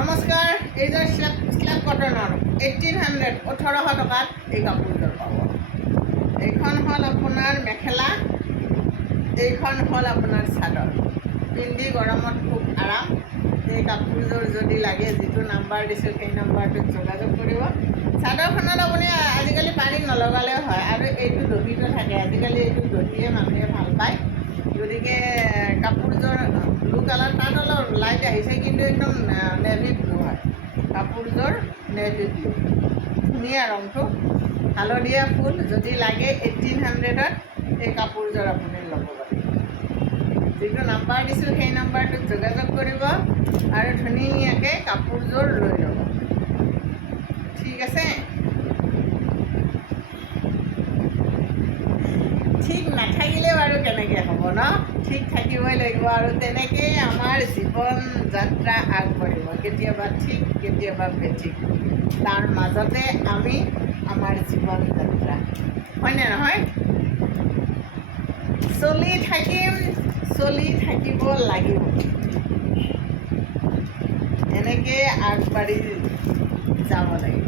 নমস্কাৰ, এইযোৰ স্লেব কটনৰ 1800 1800 টকাত এই কাপোৰযোৰ পাব। এইখন হ'ল আপোনাৰ মেখেলা, এইখন হ'ল আপোনাৰ চাদৰ। পিন্ধি গৰমত খুব আৰাম। এই কাপোৰযোৰ যদি লাগে, যিটো নাম্বাৰ দিছোঁ সেই নাম্বাৰটোত যোগাযোগ কৰিব। চাদৰখনত আপুনি আজিকালি পানী নলগালেও হয়, আৰু এইটো দহিটো থাকে। আজিকালি এইটো দহিয়ে মানুহে ভাল পায়। গতিকে কাপোৰযোৰ ব্লু কালাৰ, তাত অলপ লাইট আহিছে, কিন্তু একদম নেভি ব্লু হয় কাপোৰযোৰ, নেভি ব্লু। ধুনীয়া ৰংটো, হালধীয়া ফুল। যদি লাগে 1800ত এই কাপোৰযোৰ আপুনি ল'ব পাৰিব। যিটো নাম্বাৰ দিছোঁ সেই নাম্বাৰটোত যোগাযোগ কৰিব আৰু ধুনীয়াকৈ কাপোৰযোৰ লৈ ল'ব। ঠিক আছে? ঠিক নাথাকিলেও আৰু কেনেকৈ হ'ব ন? ঠিক থাকিবই লাগিব, আৰু তেনেকৈয়ে আমাৰ জীৱন যাত্ৰা আগবাঢ়িব। কেতিয়াবা ঠিক, কেতিয়াবা বেঠিক, তাৰ মাজতে আমি আমাৰ জীৱন যাত্ৰা, হয়নে নহয়? চলি থাকিম, চলি থাকিব লাগিব। এনেকৈয়ে আগবাঢ়ি যাব লাগিব।